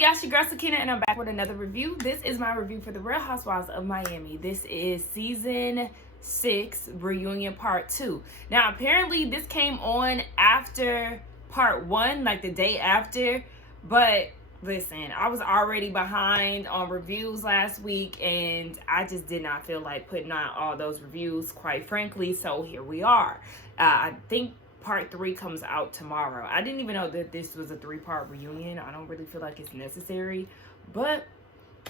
y'all? It's your girl Sakina, and I'm back with another review. This is my review for the Real Housewives of Miami. This is season 6 reunion part 2. Now, apparently this came on after part 1, like the day after. But listen, I was already behind on reviews last week, and I just did not feel like putting on all those reviews, quite frankly. So here we are. I think part 3 comes out tomorrow. I didn't even know that this was a 3-part reunion. I don't really feel like it's necessary, but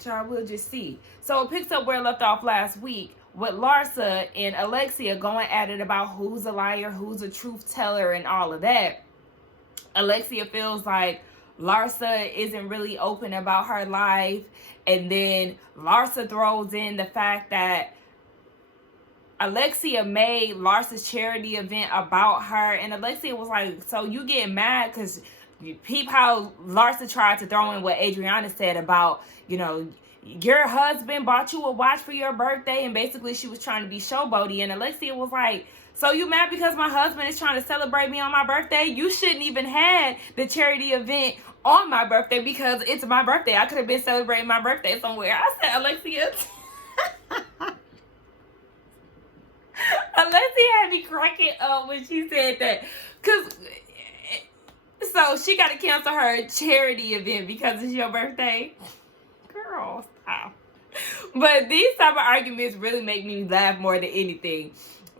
y'all will just see. So it picks up where it left off last week with Larsa and Alexia going at it about who's a liar, who's a truth teller, and all of that. Alexia feels like Larsa isn't really open about her life, and then Larsa throws in the fact that Alexia made Larsa's charity event about her, and Alexia was like, so you get mad because you peep how Larsa tried to throw in what Adriana said about, you know, your husband bought you a watch for your birthday, and basically she was trying to be showboaty, and Alexia was like, so you mad because my husband is trying to celebrate me on my birthday? You shouldn't even had the charity event on my birthday because it's my birthday. I could have been celebrating my birthday somewhere. I said, Alexia... Alexia had me cracking up when she said that. So she got to cancel her charity event because it's your birthday. Girl, stop. But these type of arguments really make me laugh more than anything.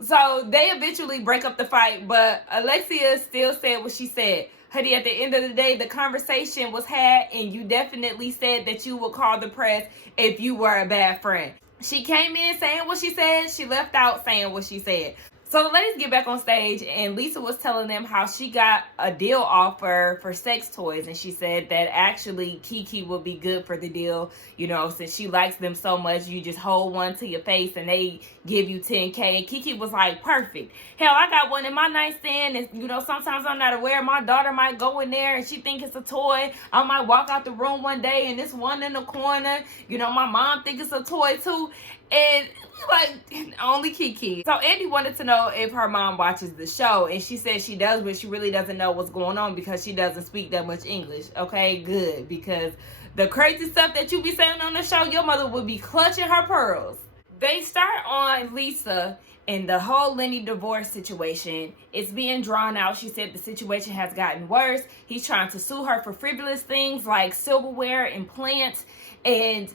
So they eventually break up the fight, but Alexia still said what she said. Honey, at the end of the day, the conversation was had, and you definitely said that you would call the press if you were a bad friend. She came in saying what she said. She left out saying what she said. So the ladies get back on stage, and Lisa was telling them how she got a deal offer for sex toys. And she said that actually Kiki would be good for the deal. You know, since she likes them so much, you just hold one to your face and they give you $10K. And Kiki was like, perfect. Hell, I got one in my nightstand. And, you know, sometimes I'm not aware. My daughter might go in there and she think it's a toy. I might walk out the room one day and it's one in the corner. You know, my mom think it's a toy too. And like, only Kiki. So Andy wanted to know if her mom watches the show, and she said she does, but she really doesn't know what's going on because she doesn't speak that much English. Okay, good, because the crazy stuff that you be saying on the show, your mother would be clutching her pearls. They start on Lisa and the whole Lenny divorce situation. It's being drawn out. She said the situation has gotten worse. He's trying to sue her for frivolous things like silverware and plants, and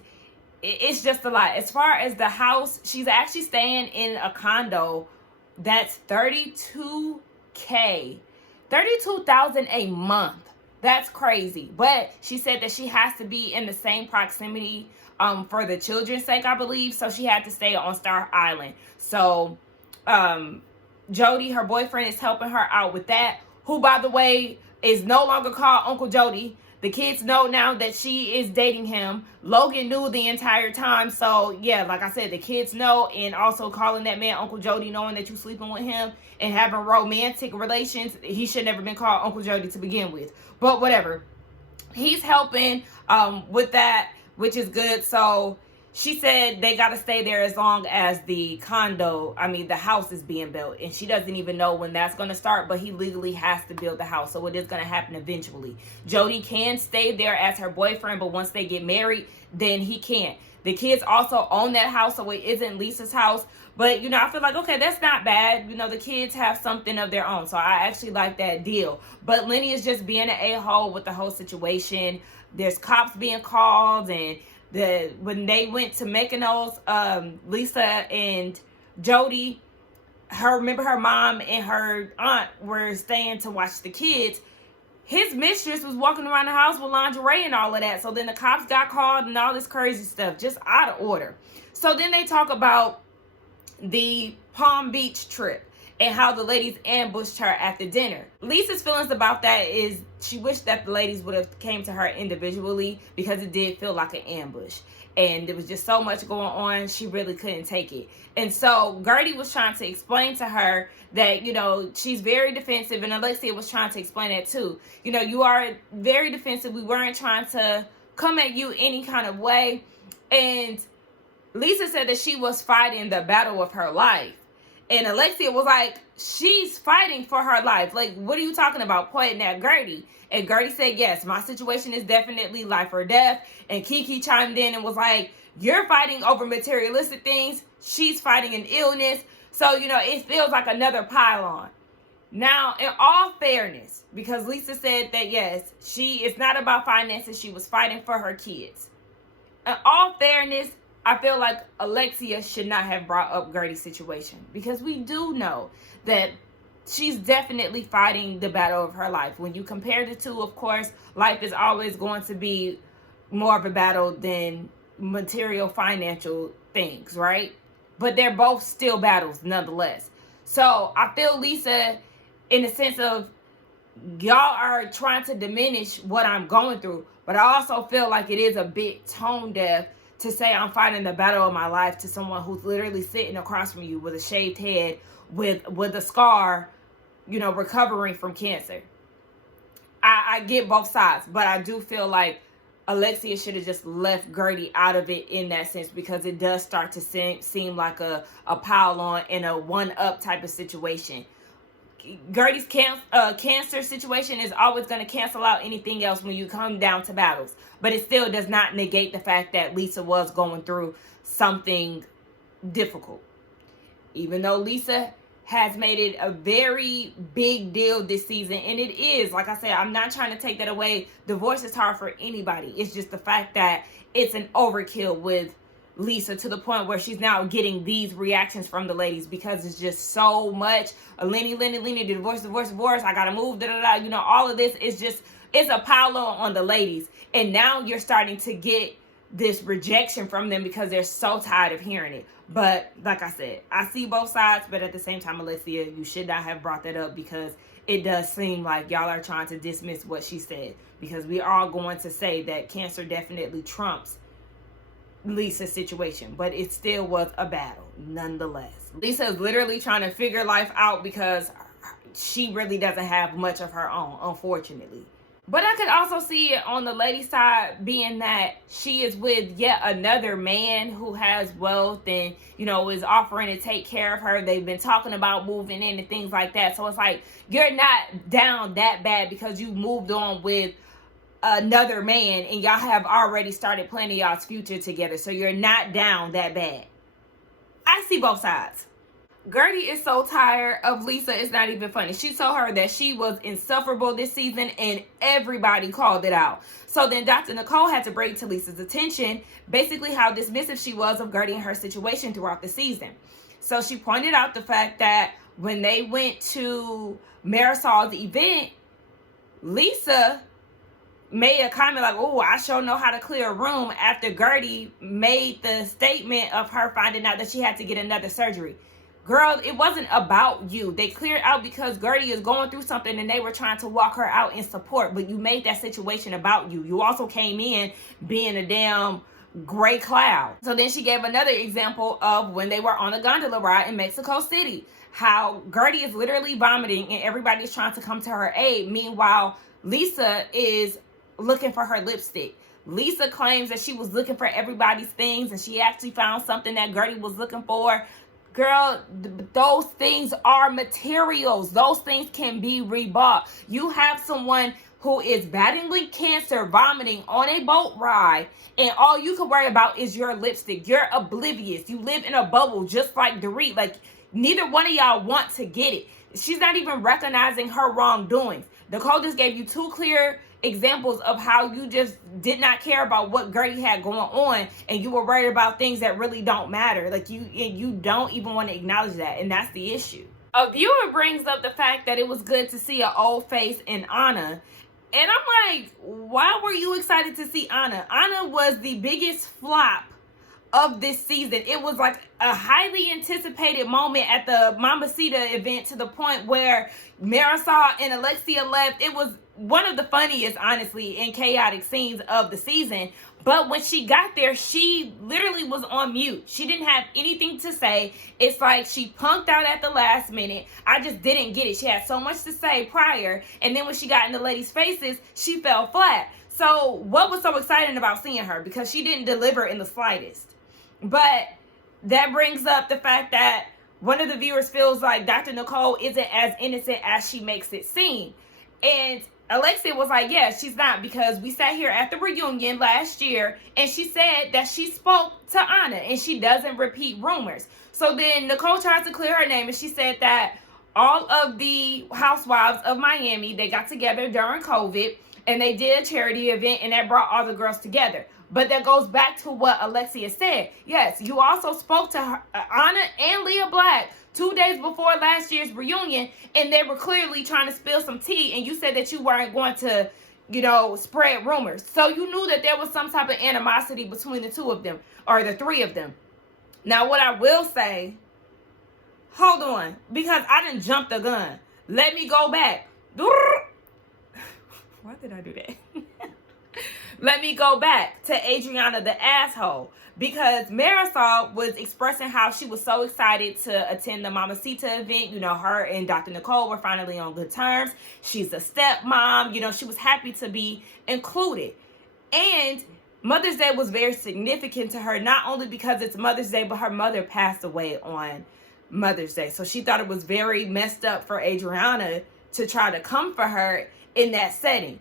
it's just a lot. As far as the house, she's actually staying in a condo that's $32K. $32,000 a month. That's crazy. But she said that she has to be in the same proximity for the children's sake, I believe. So she had to stay on Star Island. So Jody, her boyfriend, is helping her out with that. Who, by the way, is no longer called Uncle Jody. The kids know now that she is dating him. Logan knew the entire time. So, yeah, like I said, the kids know. And also calling that man Uncle Jody, knowing that you sleeping with him and having romantic relations. He should never been called Uncle Jody to begin with. But whatever. He's helping with that, which is good. So she said they got to stay there as long as the house is being built. And she doesn't even know when that's going to start, but he legally has to build the house. So it is going to happen eventually. Jody can stay there as her boyfriend, but once they get married, then he can't. The kids also own that house, so it isn't Lisa's house. But, you know, I feel like, okay, that's not bad. You know, the kids have something of their own. So I actually like that deal. But Lenny is just being an a-hole with the whole situation. There's cops being called, and when they went to Mykonos, Lisa and Jody, remember her mom and her aunt were staying to watch the kids. His mistress was walking around the house with lingerie and all of that. So then the cops got called and all this crazy stuff, just out of order. So then they talk about the Palm Beach trip and how the ladies ambushed her at the dinner. Lisa's feelings about that is she wished that the ladies would have came to her individually because it did feel like an ambush. And there was just so much going on, she really couldn't take it. And so Gertie was trying to explain to her that, you know, she's very defensive, and Alexia was trying to explain that too. You know, you are very defensive. We weren't trying to come at you any kind of way. And Lisa said that she was fighting the battle of her life. And Alexia was like, she's fighting for her life. Like, what are you talking about? Pointing at Gertie. And Gertie said, yes, my situation is definitely life or death. And Kiki chimed in and was like, you're fighting over materialistic things. She's fighting an illness. So, it feels like another pylon. Now, in all fairness, because Lisa said that, yes, it's not about finances. She was fighting for her kids. In all fairness, I feel like Alexia should not have brought up Gertie's situation, because we do know that she's definitely fighting the battle of her life. When you compare the two, of course, life is always going to be more of a battle than material financial things, right? But they're both still battles nonetheless. So I feel Lisa, in the sense of, y'all are trying to diminish what I'm going through, but I also feel like it is a bit tone deaf to say I'm fighting the battle of my life to someone who's literally sitting across from you with a shaved head, with a scar, recovering from cancer. I get both sides, but I do feel like Alexia should have just left Gertie out of it in that sense, because it does start to seem like a pile on and a one-up type of situation. Gertie's cancer situation is always going to cancel out anything else when you come down to battles. But it still does not negate the fact that Lisa was going through something difficult. Even though Lisa has made it a very big deal this season, and it is, like I said, I'm not trying to take that away. Divorce is hard for anybody. It's just the fact that it's an overkill with Lisa, to the point where she's now getting these reactions from the ladies, because it's just so much. Lenny, divorce, I gotta move, all of this is just, it's a pile on the ladies. And now you're starting to get this rejection from them because they're so tired of hearing it. But like I said, I see both sides, but at the same time, Alexia, you should not have brought that up, because it does seem like y'all are trying to dismiss what she said, because we are going to say that cancer definitely trumps Lisa's situation, but it still was a battle nonetheless. Lisa is literally trying to figure life out, because she really doesn't have much of her own, unfortunately. But I could also see it on the lady side, being that she is with yet another man who has wealth and, is offering to take care of her. They've been talking about moving in and things like that. So it's like, you're not down that bad because you moved on with another man and y'all have already started planning y'all's future together. So you're not down that bad. I see both sides. Gertie is so tired of Lisa, it's not even funny. She told her that she was insufferable this season, and everybody called it out. So then Dr. Nicole had to bring to Lisa's attention basically how dismissive she was of Gertie and her situation throughout the season. So she pointed out the fact that when they went to Marisol's event, Lisa made a comment like, oh, I sure know how to clear a room, after Gertie made the statement of her finding out that she had to get another surgery. Girl, it wasn't about you. They cleared out because Gertie is going through something and they were trying to walk her out in support, but you made that situation about you. You also came in being a damn gray cloud. So then she gave another example of when they were on a gondola ride in Mexico City, how Gertie is literally vomiting and everybody's trying to come to her aid. Meanwhile, Lisa is looking for her lipstick. Lisa claims that she was looking for everybody's things and she actually found something that Gertie was looking for. Girl, those things are materials. Those things can be rebought. You have someone who is battling cancer, vomiting on a boat ride, and all you can worry about is your lipstick. You're oblivious. You live in a bubble just like Dorit. Like, neither one of y'all want to get it. She's not even recognizing her wrongdoings. Nicole just gave you two clear examples of how you just did not care about what Gertie had going on, and you were worried about things that really don't matter. Like, you don't even want to acknowledge that, and that's the issue. A viewer brings up the fact that it was good to see an old face in Anna, and I'm like, why were you excited to see Anna? Anna was the biggest flop of this season. It was like a highly anticipated moment at the Mamacita event, to the point where Marisol and Alexia left. It was one of the funniest, honestly, and chaotic scenes of the season. But when she got there, she literally was on mute. She didn't have anything to say. It's like she punked out at the last minute. I just didn't get it. She had so much to say prior, and then when she got in the ladies' faces, she fell flat. So what was so exciting about seeing her? Because she didn't deliver in the slightest. But that brings up the fact that one of the viewers feels like Dr. Nicole isn't as innocent as she makes it seem. And Alexia was like, yeah, she's not, because we sat here at the reunion last year and she said that she spoke to Anna and she doesn't repeat rumors. So then Nicole tries to clear her name and she said that all of the Housewives of Miami, they got together during COVID and they did a charity event and that brought all the girls together. But that goes back to what Alexia said. Yes, you also spoke to her, Anna and Leah Black 2 days before last year's reunion, and they were clearly trying to spill some tea, and you said that you weren't going to, spread rumors. So you knew that there was some type of animosity between the two of them, or the three of them. Now, what I will say, hold on, because I didn't jump the gun. Let me go back. Why did I do that? Let me go back to Adriana the asshole, because Marisol was expressing how she was so excited to attend the Mamacita event. Her and Dr. Nicole were finally on good terms. She's a stepmom. She was happy to be included. And Mother's Day was very significant to her, not only because it's Mother's Day, but her mother passed away on Mother's Day. So she thought it was very messed up for Adriana to try to come for her in that setting.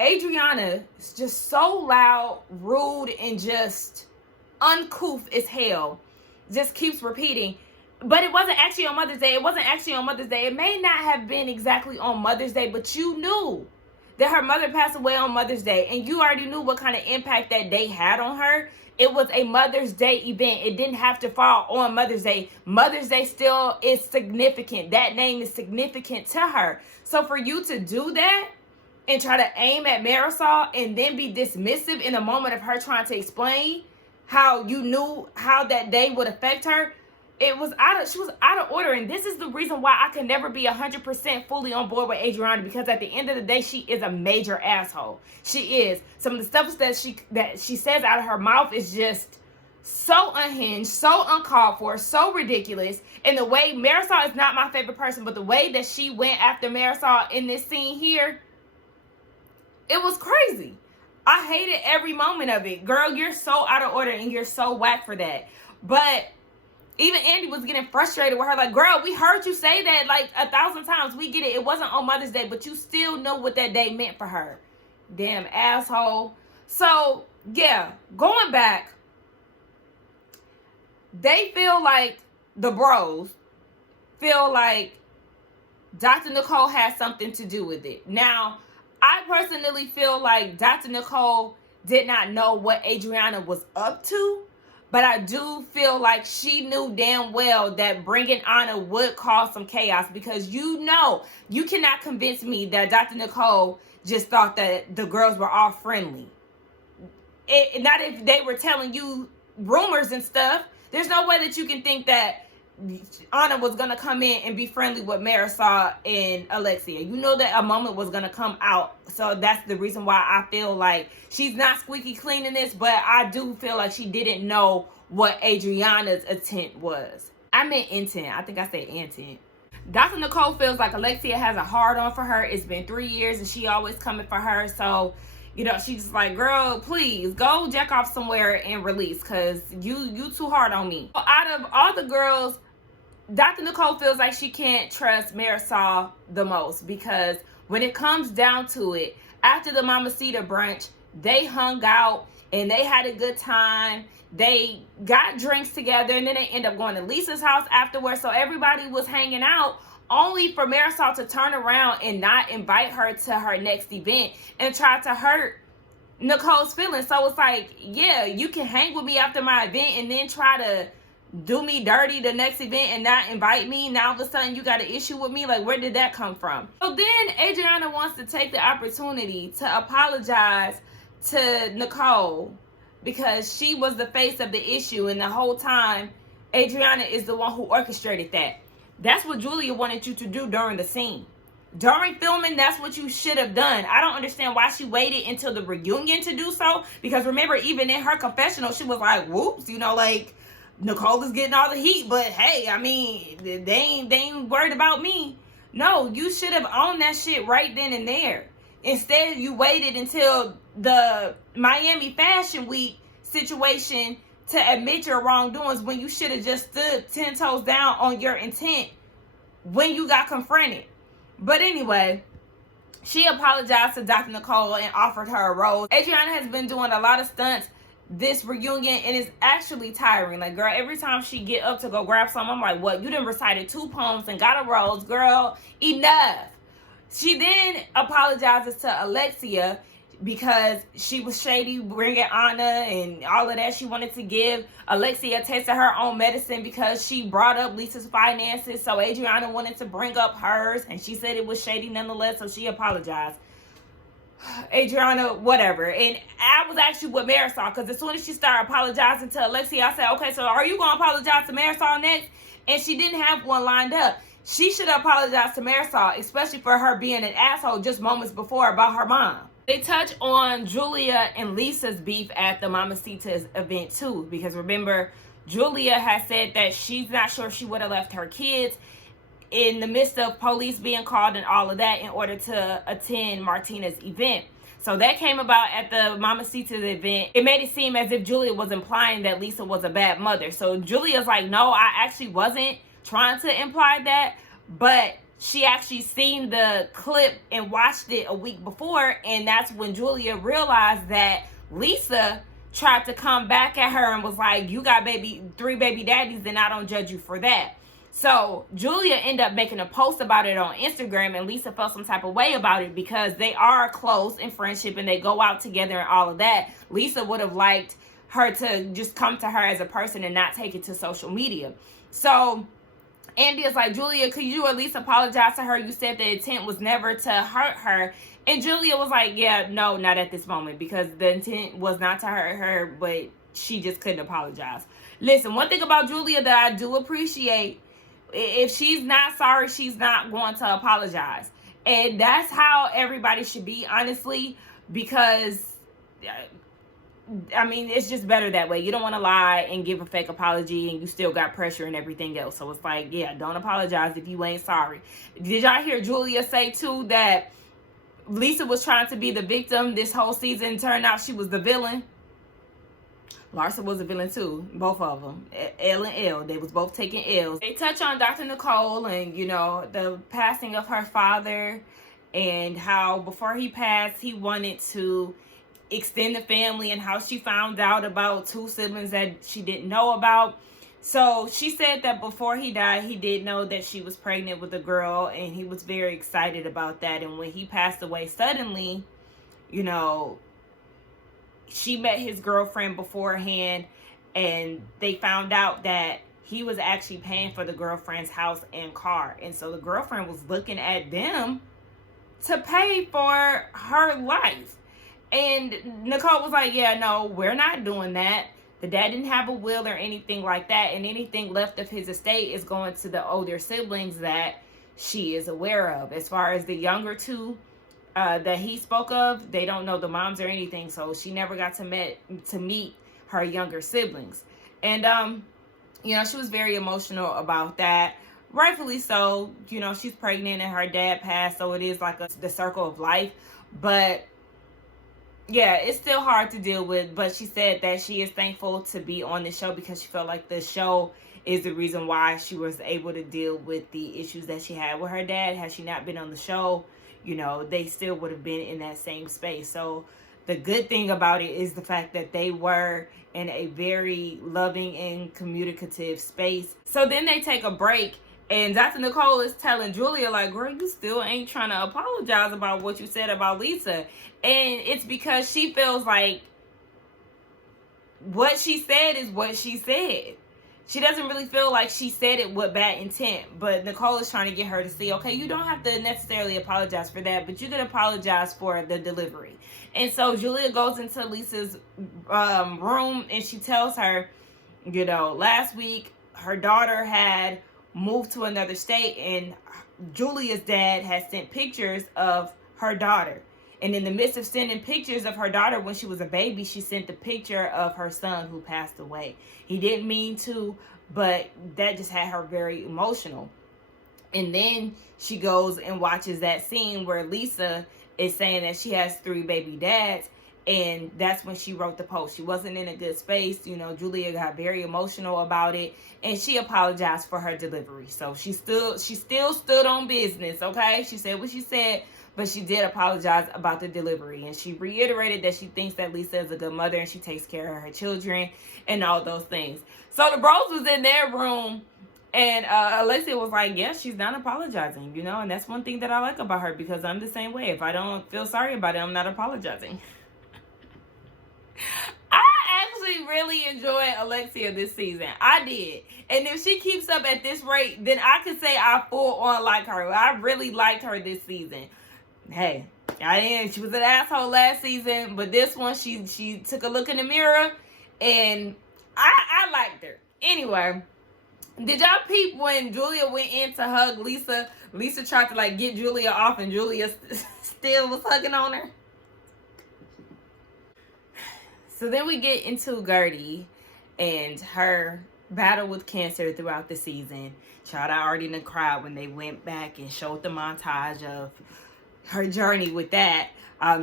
Adriana is just so loud, rude, and just uncouth as hell. Just keeps repeating. But it wasn't actually on Mother's Day. It wasn't actually on Mother's Day. It may not have been exactly on Mother's Day, but you knew that her mother passed away on Mother's Day. And you already knew what kind of impact that day had on her. It was a Mother's Day event. It didn't have to fall on Mother's Day. Mother's Day still is significant. That name is significant to her. So for you to do that, and try to aim at Marisol and then be dismissive in a moment of her trying to explain how you knew how that day would affect her, she was out of order. And this is the reason why I can never be 100% fully on board with Adriana, because at the end of the day, she is a major asshole. She is. Some of the stuff that she says out of her mouth is just so unhinged, so uncalled for, so ridiculous. And the way Marisol is not my favorite person, but the way that she went after Marisol in this scene here, it was crazy. I hated every moment of it. Girl, you're so out of order and you're so whack for that. But even Andy was getting frustrated with her. Like, girl, we heard you say that like 1,000 times. We get it. It wasn't on Mother's Day, but you still know what that day meant for her. Damn asshole. So, yeah, going back, they feel like the bros feel like Dr. Nicole has something to do with it. Now, I personally feel like Dr. Nicole did not know what Adriana was up to, but I do feel like she knew damn well that bringing Anna would cause some chaos, because you cannot convince me that Dr. Nicole just thought that the girls were all friendly. Not if they were telling you rumors and stuff. There's no way that you can think that Anna was going to come in and be friendly with Marisol and Alexia. You know that a moment was going to come out. So that's the reason why I feel like she's not squeaky clean in this, but I do feel like she didn't know what Adriana's intent was. I meant intent. I think I said intent. Dr. Nicole feels like Alexia has a hard on for her. It's been 3 years and she always coming for her. So, she's just like, girl, please go jack off somewhere and release, because you too hard on me. Out of all the girls, Dr. Nicole feels like she can't trust Marisol the most, because when it comes down to it, after the Mamacita brunch, they hung out and they had a good time. They got drinks together and then they end up going to Lisa's house afterwards. So everybody was hanging out, only for Marisol to turn around and not invite her to her next event and try to hurt Nicole's feelings. So it's like, yeah, you can hang with me after my event and then try to do me dirty the next event and not invite me. Now all of a sudden you got an issue with me. Like, where did that come from? So then Adriana wants to take the opportunity to apologize to Nicole, because she was the face of the issue, and the whole time Adriana is the one who orchestrated that. That's what Julia wanted you to do during the scene. During filming, that's what you should have done. I don't understand why she waited until the reunion to do so, because remember, even in her confessional, she was like, whoops, like, Nicole is getting all the heat, but hey, I mean, they ain't worried about me. No, you should have owned that shit right then and there. Instead, you waited until the Miami Fashion Week situation to admit your wrongdoings when you should have just stood 10 toes down on your intent when you got confronted. But anyway, she apologized to Dr. Nicole and offered her a rose. Adriana has been doing a lot of stunts this reunion, and it's actually tiring. Like, girl, every time she get up to go grab something, I'm like, what? You done recited 2 poems and got a rose. Girl, enough. She then apologizes to Alexia because she was shady, bringing Anna and all of that she wanted to give. Alexia tasted her own medicine because she brought up Lisa's finances, so Adriana wanted to bring up hers, and she said it was shady nonetheless, so she apologized. Adriana, whatever. And I was actually with Marisol, because as soon as she started apologizing to Alexia, I said, okay, so are you going to apologize to Marisol next? And she didn't have one lined up. She should apologize to Marisol, especially for her being an asshole just moments before about her mom. They touch on Julia and Lisa's beef at the Mamacita's event too, because remember, Julia has said that she's not sure she would have left her kids in the midst of police being called and all of that in order to attend Martina's event. So that came about at the Mamacita's event. It made it seem as if Julia was implying that Lisa was a bad mother. So Julia's like, no, I actually wasn't trying to imply that, but she actually seen the clip and watched it a week before, and that's when Julia realized that Lisa tried to come back at her and was like, you got 3 baby daddies, and I don't judge you for that. So Julia ended up making a post about it on Instagram, and Lisa felt some type of way about it because they are close in friendship and they go out together and all of that. Lisa would have liked her to just come to her as a person and not take it to social media. So Andy is like, Julia, could you at least apologize to her? You said the intent was never to hurt her. And Julia was like, yeah, no, not at this moment, because the intent was not to hurt her, but she just couldn't apologize. Listen, one thing about Julia that I do appreciate, if she's not sorry, she's not going to apologize. And that's how everybody should be, honestly, because I mean, it's just better that way. You don't want to lie and give a fake apology and you still got pressure and everything else. So it's like, yeah, don't apologize if you ain't sorry. Did y'all hear Julia say too that Lisa was trying to be the victim this whole season? Turned out she was the villain. Larsa was a villain too, both of them. L and L, they was both taking L's. They touch on Dr. Nicole and, you know, the passing of her father and how before he passed, he wanted to extended family and how she found out about 2 siblings that she didn't know about. So she said that before he died, he did know that she was pregnant with a girl, and he was very excited about that. And when he passed away suddenly, you know, she met his girlfriend beforehand, and they found out that he was actually paying for the girlfriend's house and car. And so the girlfriend was looking at them to pay for her life. And Nicole was like, yeah, no, we're not doing that. The dad didn't have a will or anything like that. And anything left of his estate is going to the older siblings that she is aware of. As far as the younger 2 that he spoke of, they don't know the moms or anything. So she never got to meet her younger siblings. And, you know, she was very emotional about that. Rightfully so. You know, she's pregnant and her dad passed. So it is like the circle of life. But yeah, it's still hard to deal with, but she said that she is thankful to be on the show because she felt like the show is the reason why she was able to deal with the issues that she had with her dad. Had she not been on the show, you know, they still would have been in that same space. So the good thing about it is the fact that they were in a very loving and communicative space. So then they take a break, and Dr. Nicole is telling Julia, like, girl, you still ain't trying to apologize about what you said about Lisa. And it's because she feels like what she said is what she said. She doesn't really feel like she said it with bad intent. But Nicole is trying to get her to see, okay, you don't have to necessarily apologize for that, but you can apologize for the delivery. And so Julia goes into Lisa's room, and she tells her, you know, last week her daughter had moved to another state, and Julia's dad had sent pictures of her daughter. And in the midst of sending pictures of her daughter when she was a baby, she sent the picture of her son who passed away. He didn't mean to, but that just had her very emotional. And then she goes and watches that scene where Lisa is saying that she has 3 baby dads. And that's when she wrote the post. She wasn't in a good space. You know, Julia got very emotional about it, and she apologized for her delivery. So she still stood on business, okay? She said what she said, but she did apologize about the delivery. And she reiterated that she thinks that Lisa is a good mother and she takes care of her children and all those things. So the bros was in their room, and Alexia was like, yeah, she's not apologizing, you know? And that's one thing that I like about her, because I'm the same way. If I don't feel sorry about it, I'm not apologizing. I actually really enjoyed Alexia this season. I did. And if she keeps up at this rate, then I could say I full on like her. I really liked her this season. Hey, she was an asshole last season, but this one, she took a look in the mirror, and I liked her. Anyway, did y'all peep when Julia went in to hug Lisa? Lisa tried to like get Julia off, and Julia still was hugging on her. So then we get into Gertie and her battle with cancer throughout the season. Child, I already done cried when they went back and showed the montage of her journey with that.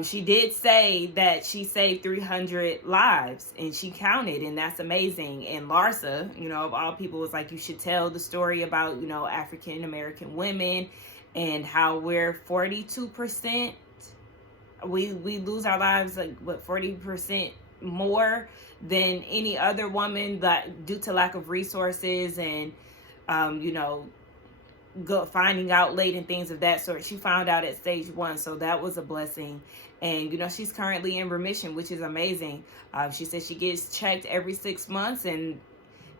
She did say that she saved 300 lives, and she counted, and that's amazing. And Larsa, you know, of all people, was like, you should tell the story about, you know, African American women and how we're 42%. We lose our lives, like, what, 40% more than any other woman, that due to lack of resources and you know, finding out late and things of that sort. She found out at stage 1, so that was a blessing. And you know, she's currently in remission, which is amazing. She said she gets checked every 6 months, and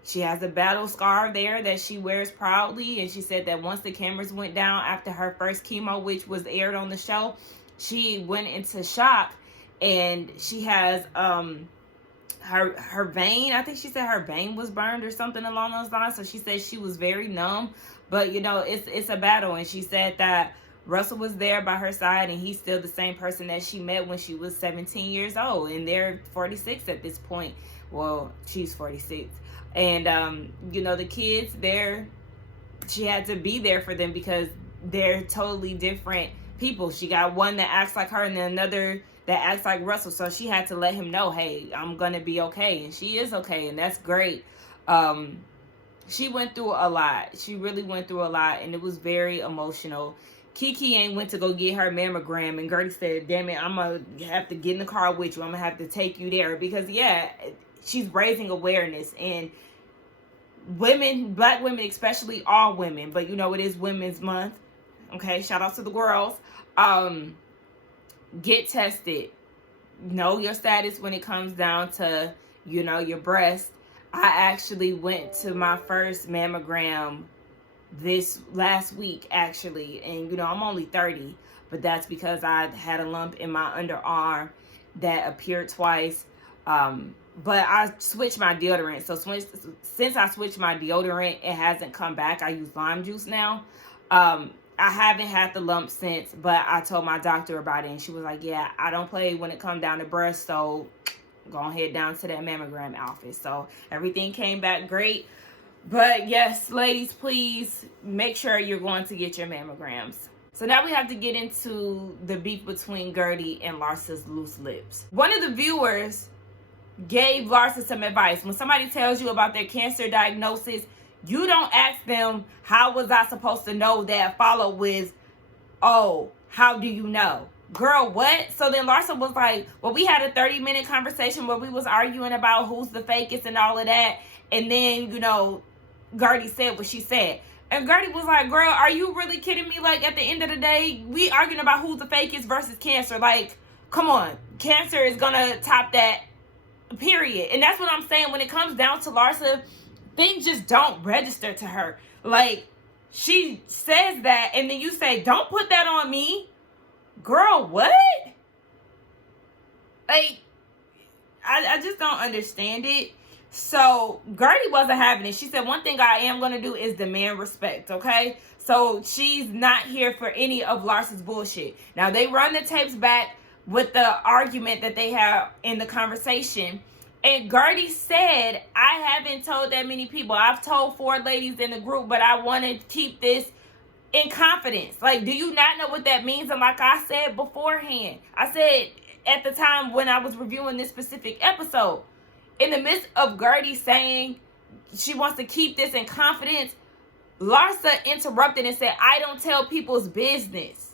she has a battle scar there that she wears proudly. And she said that once the cameras went down after her first chemo, which was aired on the show, she went into shock. And she has her vein, I think she said her vein was burned or something along those lines. So she said she was very numb, but you know, it's a battle. And she said that Russell was there by her side, and he's still the same person that she met when she was 17 years old, and they're 46 at this point. Well, she's 46. And you know, the kids, she had to be there for them because they're totally different people. She got one that acts like her and then another that acts like Russell. So she had to let him know, hey, I'm gonna be okay. And she is okay, and that's great. She went through a lot. She really went through a lot, and it was very emotional. Kiki ain't went to go get her mammogram, and Gertie said, damn it, I'm gonna have to get in the car with you. I'm gonna have to take you there, because yeah, she's raising awareness. And women, black women especially, all women, but you know, it is Women's Month, okay, shout out to the girls. Get tested. Know your status when it comes down to, you know, your breast. I actually went to my first mammogram this last week, actually. And, you know, I'm only 30, but that's because I had a lump in my underarm that appeared twice. But I switched my deodorant. So since I switched my deodorant, it hasn't come back. I use lime juice now. I haven't had the lump since, but I told my doctor about it, and she was like, yeah, I don't play when it comes down to breast, so go ahead down to that mammogram office. So everything came back great. But yes, ladies, please make sure you're going to get your mammograms. So now we have to get into the beef between Gertie and Larsa's loose lips. One of the viewers gave Larsa some advice. When somebody tells you about their cancer diagnosis, you don't ask them, how was I supposed to know that? Follow with, oh, how do you know? Girl, what? So then Larsa was like, well, we had a 30-minute conversation where we was arguing about who's the fakest and all of that. And then, you know, Gertie said what she said. And Gertie was like, girl, are you really kidding me? Like, at the end of the day, we arguing about who's the fakest versus cancer. Like, come on. Cancer is going to top that, period. And that's what I'm saying. When it comes down to Larsa, things just don't register to her. Like, she says that, and then you say, don't put that on me. Girl, what? Like, I just don't understand it. So, Gertie wasn't having it. She said, one thing I am going to do is demand respect, okay? So, she's not here for any of Larsa's bullshit. Now, they run the tapes back with the argument that they have in the conversation. And Gertie said, I haven't told that many people. I've told 4 ladies in the group, but I want to keep this in confidence. Like, do you not know what that means? And like I said beforehand, I said, at the time when I was reviewing this specific episode. In the midst of Gertie saying she wants to keep this in confidence, Larsa interrupted and said, I don't tell people's business.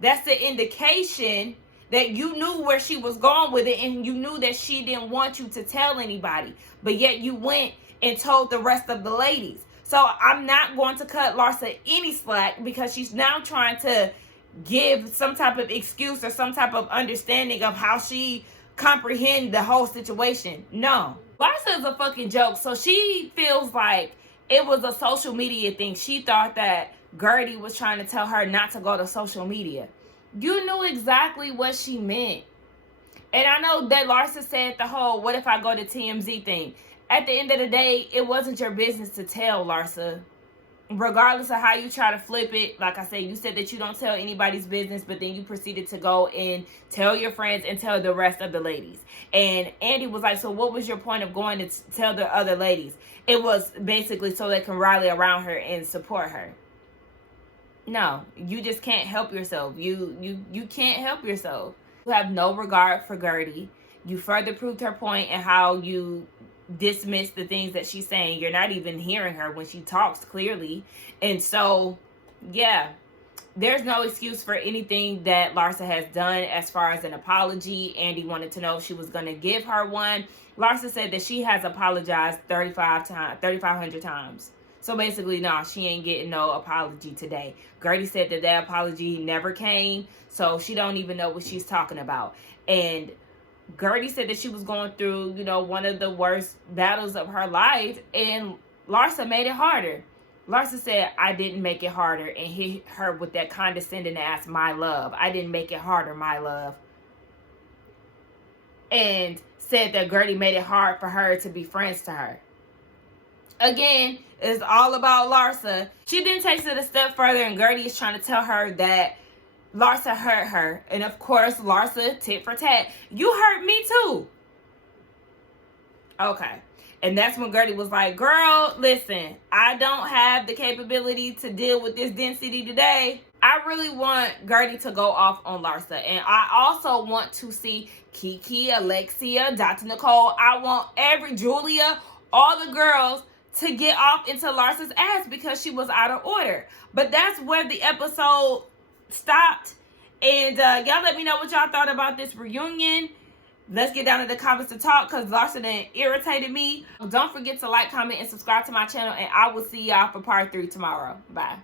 That's the indication that you knew where she was going with it, and you knew that she didn't want you to tell anybody. But yet you went and told the rest of the ladies. So I'm not going to cut Larsa any slack because she's now trying to give some type of excuse or some type of understanding of how she comprehend the whole situation. No. Larsa is a fucking joke. So she feels like it was a social media thing. She thought that Gertie was trying to tell her not to go to social media. You knew exactly what she meant. And I know that Larsa said the whole, what if I go to TMZ thing. At the end of the day, it wasn't your business to tell, Larsa. Regardless of how you try to flip it, like I said, you said that you don't tell anybody's business, but then you proceeded to go and tell your friends and tell the rest of the ladies. And Andy was like, so what was your point of going to tell the other ladies? It was basically so they can rally around her and support her. No, you just can't help yourself. You can't help yourself. You have no regard for Gertie. You further proved her point in how you dismiss the things that she's saying. You're not even hearing her when she talks clearly. And so, yeah, there's no excuse for anything that Larsa has done as far as an apology. Andy wanted to know if she was going to give her one. Larsa said that she has apologized 3,500 times. So basically, no, she ain't getting no apology today. Gertie said that that apology never came, so she don't even know what she's talking about. And Gertie said that she was going through, one of the worst battles of her life, and Larsa made it harder. Larsa said, I didn't make it harder, and hit her with that condescending ass, my love. I didn't make it harder, my love. And said that Gertie made it hard for her to be friends to her. Again, it's all about Larsa. She then takes it a step further, and Gertie is trying to tell her that Larsa hurt her. And of course, Larsa, tit for tat, you hurt me too. Okay. And that's when Gertie was like, girl, listen, I don't have the capability to deal with this density today. I really want Gertie to go off on Larsa. And I also want to see Kiki, Alexia, Dr. Nicole. I want Julia, all the girls to get off into Larsa's ass because she was out of order. But that's where the episode stopped. And y'all let me know what y'all thought about this reunion. Let's get down to the comments to talk because Larsa done irritated me. Don't forget to like, comment, and subscribe to my channel. And I will see y'all for part 3 tomorrow. Bye.